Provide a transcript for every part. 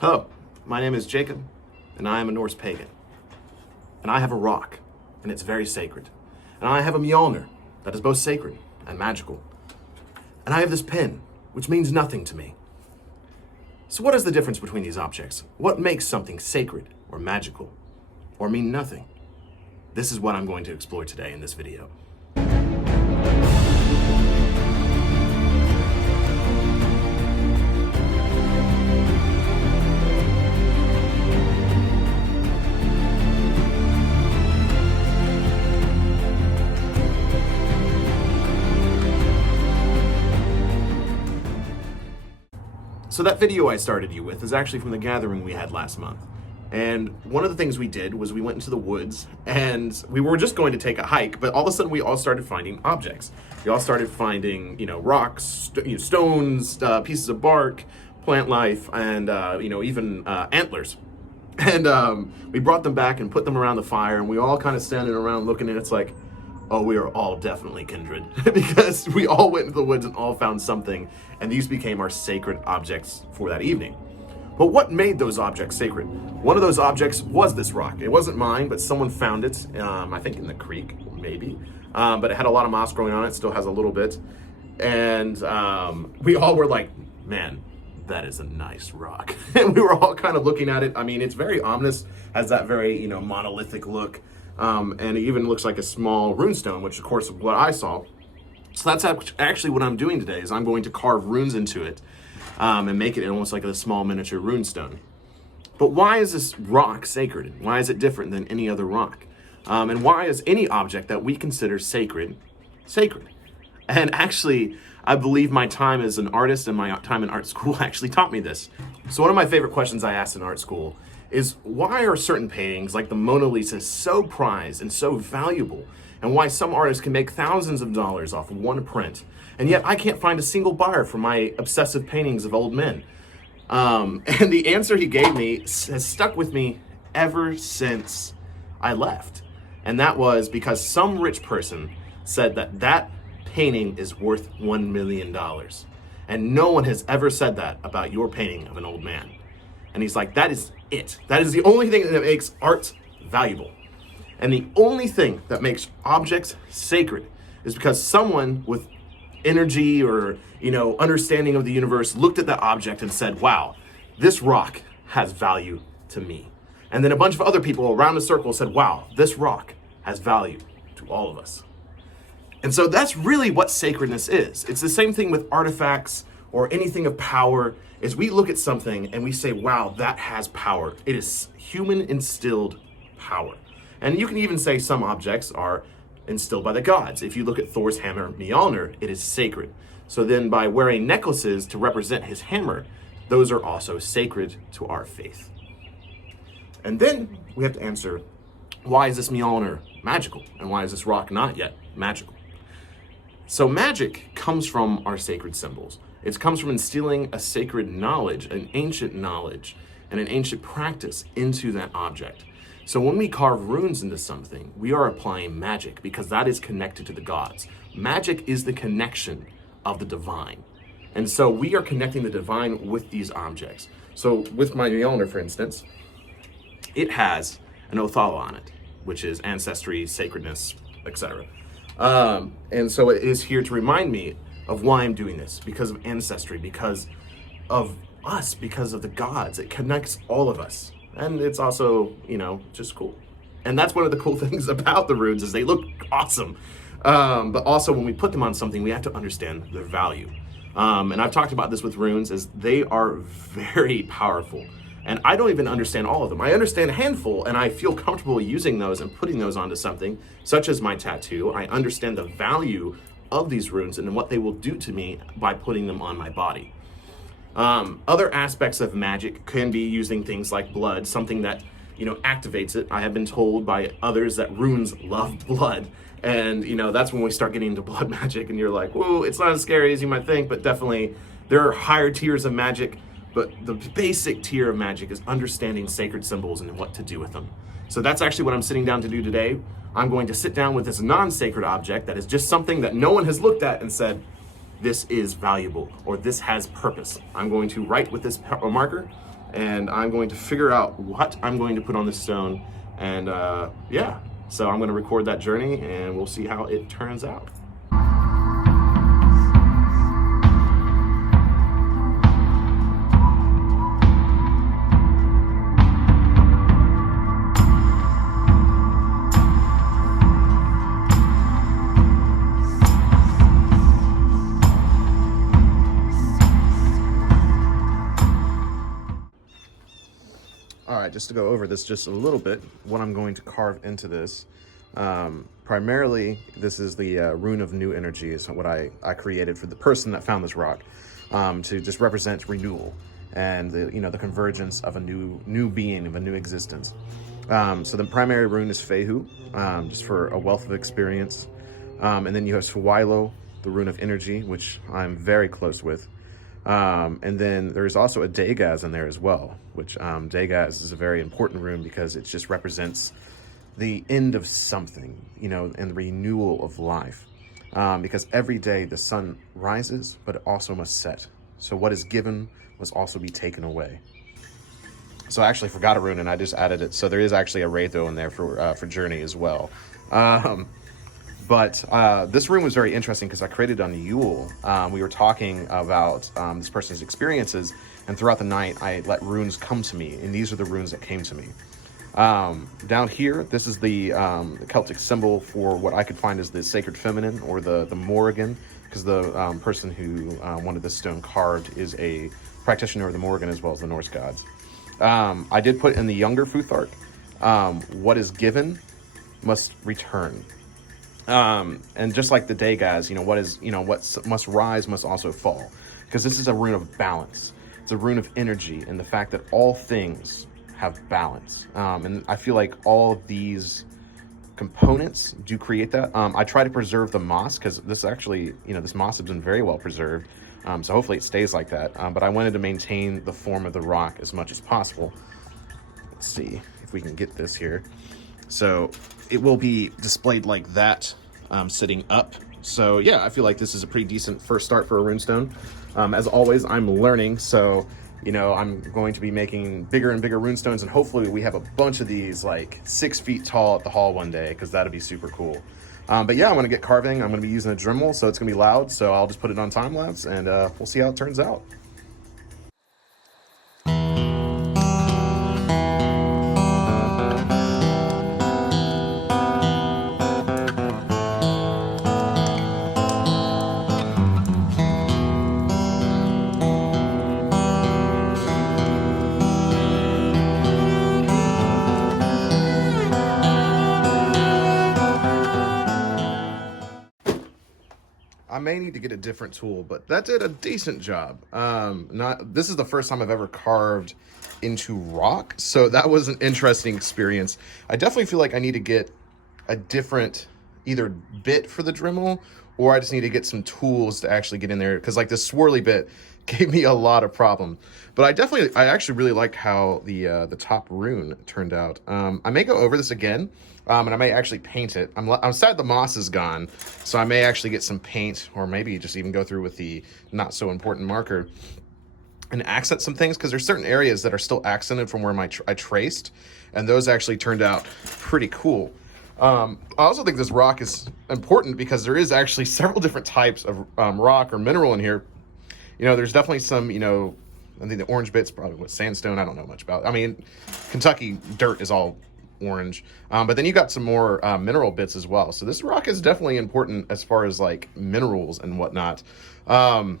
Hello, my name is Jacob, and I am a Norse Pagan. And I have a rock, and it's very sacred. And I have a Mjolnir, that is both sacred and magical. And I have this pen, which means nothing to me. So what is the difference between these objects? What makes something sacred or magical, or mean nothing? This is what I'm going to explore today in this video. So that video I started you with is actually from the gathering we had last month. And one of the things we did was we went into the woods and we were just going to take a hike, but all of a sudden we all started finding objects. We all started finding, rocks, stones, pieces of bark, plant life, and, even antlers. And we brought them back and put them around the fire, and we all kind of standing around looking, and it's like, oh, we are all definitely kindred because we all went into the woods and all found something, and these became our sacred objects for that evening. But what made those objects sacred? One of those objects was this rock. It wasn't mine, but someone found it, I think in the creek, maybe. But it had a lot of moss growing on it, still has a little bit. And we all were like, man, that is a nice rock. And we were all kind of looking at it. I mean, it's very ominous, has that very, monolithic look. And it even looks like a small runestone, which of course is what I saw. So that's actually what I'm doing today, is I'm going to carve runes into it and make it almost like a small miniature runestone. But why is this rock sacred? Why is it different than any other rock? And why is any object that we consider sacred, sacred? And actually, I believe my time as an artist and my time in art school actually taught me this. So one of my favorite questions I asked in art school is, why are certain paintings like the Mona Lisa so prized and so valuable? And why some artists can make thousands of dollars off of one print, and yet I can't find a single buyer for my obsessive paintings of old men? And the answer he gave me has stuck with me ever since I left. And that was because some rich person said that painting is worth $1 million. And no one has ever said that about your painting of an old man. And he's like, that is it. That is the only thing that makes art valuable. And the only thing that makes objects sacred is because someone with energy or, understanding of the universe looked at that object and said, wow, this rock has value to me. And then a bunch of other people around the circle said, wow, this rock has value to all of us. And so that's really what sacredness is. It's the same thing with artifacts or anything of power, is we look at something and we say, wow, that has power. It is human instilled power. And you can even say some objects are instilled by the gods. If you look at Thor's hammer, Mjolnir, it is sacred. So then by wearing necklaces to represent his hammer, those are also sacred to our faith. And then we have to answer, why is this Mjolnir magical? And why is this rock not yet magical? So magic comes from our sacred symbols. It comes from instilling a sacred knowledge, an ancient knowledge, and an ancient practice into that object. So when we carve runes into something, we are applying magic because that is connected to the gods. Magic is the connection of the divine. And so we are connecting the divine with these objects. So with my Mjolnir, for instance, it has an Othala on it, which is ancestry, sacredness, etc. And so it is here to remind me of why I'm doing this, because of ancestry, because of us, because of the gods. It connects all of us. And it's also, just cool. And that's one of the cool things about the runes, is they look awesome. But also when we put them on something, we have to understand their value. And I've talked about this with runes, is they are very powerful. And I don't even understand all of them. I understand a handful, and I feel comfortable using those and putting those onto something, such as my tattoo. I understand the value of these runes and what they will do to me by putting them on my body. Other aspects of magic can be using things like blood, something that, activates it. I have been told by others that runes love blood. And, that's when we start getting into blood magic, and you're like, whoa, it's not as scary as you might think, but definitely there are higher tiers of magic. But the basic tier of magic is understanding sacred symbols and what to do with them. So that's actually what I'm sitting down to do today. I'm going to sit down with this non-sacred object that is just something that no one has looked at and said, this is valuable, or this has purpose. I'm going to write with this marker and I'm going to figure out what I'm going to put on this stone. And yeah, so I'm going to record that journey, and we'll see how it turns out. All right, just to go over this just a little bit, what I'm going to carve into this. Primarily, this is the rune of new energy, is what I created for the person that found this rock, to just represent renewal and the convergence of a new being, of a new existence. So the primary rune is Fehu, just for a wealth of experience. And then you have Swilo, the rune of energy, which I'm very close with. And then there's also a Dagaz in there as well, which Dagaz is a very important rune because it just represents the end of something, and the renewal of life. Because every day the sun rises, but it also must set. So what is given must also be taken away. So I actually forgot a rune and I just added it. So there is actually a Wraitho in there for Journey as well. But this room was very interesting because I created on Yule. We were talking about this person's experiences, and throughout the night, I let runes come to me, and these are the runes that came to me. Down here, this is the Celtic symbol for what I could find as the sacred feminine, or the Morrigan, because the person who wanted this stone carved is a practitioner of the Morrigan as well as the Norse gods. I did put in the younger Futhark, what is given must return. And just like the Dagaz, what must rise must also fall, because this is a rune of balance. It's a rune of energy and the fact that all things have balance. And I feel like all of these components do create that. I try to preserve the moss because this actually, this moss has been very well preserved. So hopefully it stays like that. But I wanted to maintain the form of the rock as much as possible. Let's see if we can get this here. So it will be displayed like that, sitting up. So yeah, I feel like this is a pretty decent first start for a runestone. As always, I'm learning, so I'm going to be making bigger and bigger runestones, and hopefully we have a bunch of these like 6 feet tall at the hall one day, because that'd be super cool. But yeah, I'm gonna get carving. I'm gonna be using a Dremel, so it's gonna be loud, so I'll just put it on time lapse, and we'll see how it turns out. I may need to get a different tool, but that did a decent job. This is the first time I've ever carved into rock, so that was an interesting experience. I definitely feel like I need to get a different either bit for the Dremel, or I just need to get some tools to actually get in there, because like this swirly bit gave me a lot of problems. But I actually really like how the top rune turned out. I may go over this again, and I may actually paint it. I'm sad the moss is gone, so I may actually get some paint, or maybe just even go through with the not so important marker and accent some things, because there's certain areas that are still accented from where I traced, and those actually turned out pretty cool. I also think this rock is important because there is actually several different types of rock or mineral in here. There's definitely some, I think the orange bit's probably what, sandstone, I don't know much about. I mean, Kentucky dirt is all orange, but then you got some more mineral bits as well. So this rock is definitely important as far as like minerals and whatnot. But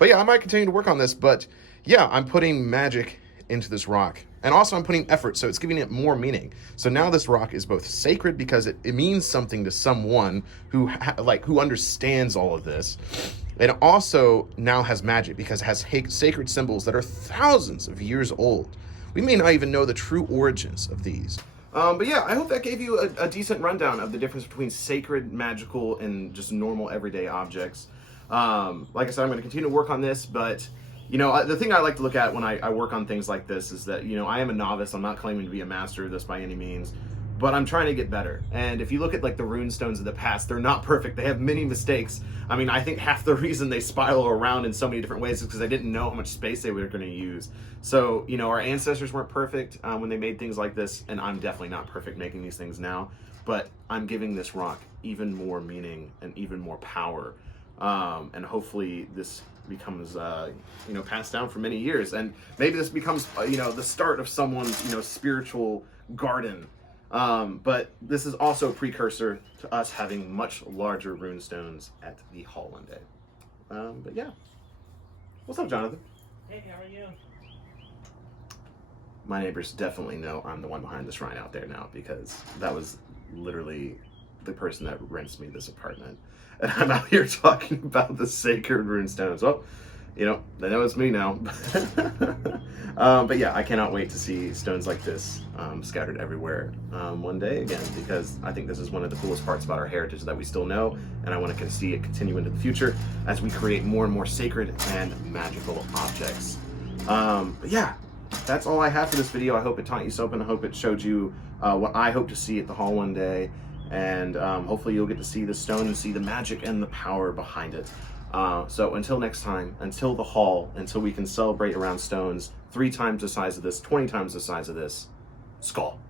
yeah, I might continue to work on this, but yeah, I'm putting magic into this rock, and also I'm putting effort, so it's giving it more meaning. So now this rock is both sacred because it means something to someone who understands all of this. It also now has magic because it has sacred symbols that are thousands of years old. We may not even know the true origins of these. But yeah, I hope that gave you a decent rundown of the difference between sacred, magical, and just normal everyday objects. Like I said, I'm going to continue to work on this, but the thing I like to look at when I work on things like this is that, I am a novice. I'm not claiming to be a master of this by any means, but I'm trying to get better. And if you look at like the rune stones of the past, they're not perfect. They have many mistakes. I mean, I think half the reason they spiral around in so many different ways is because they didn't know how much space they were going to use. So, you know, our ancestors weren't perfect when they made things like this, and I'm definitely not perfect making these things now, but I'm giving this rock even more meaning and even more power. And hopefully this becomes, you know, passed down for many years. And maybe this becomes, you know, the start of someone's, you know, spiritual garden. But this is also a precursor to us having much larger rune stones at the hall one day. But yeah. What's up, Jonathan? Hey, how are you? My neighbors definitely know I'm the one behind the shrine out there now, because that was literally the person that rents me this apartment. And I'm out here talking about the sacred rune stones. Well, you know, they know it's me now. But yeah, I cannot wait to see stones like this scattered everywhere one day again, because I think this is one of the coolest parts about our heritage that we still know, and I want to see it continue into the future as we create more and more sacred and magical objects. But yeah, that's all I have for this video. I hope it taught you something. I hope it showed you what I hope to see at the hall one day, and hopefully you'll get to see the stone and see the magic and the power behind it. So until next time, until the hall, until we can celebrate around stones 3 times the size of this, 20 times the size of this, Skull.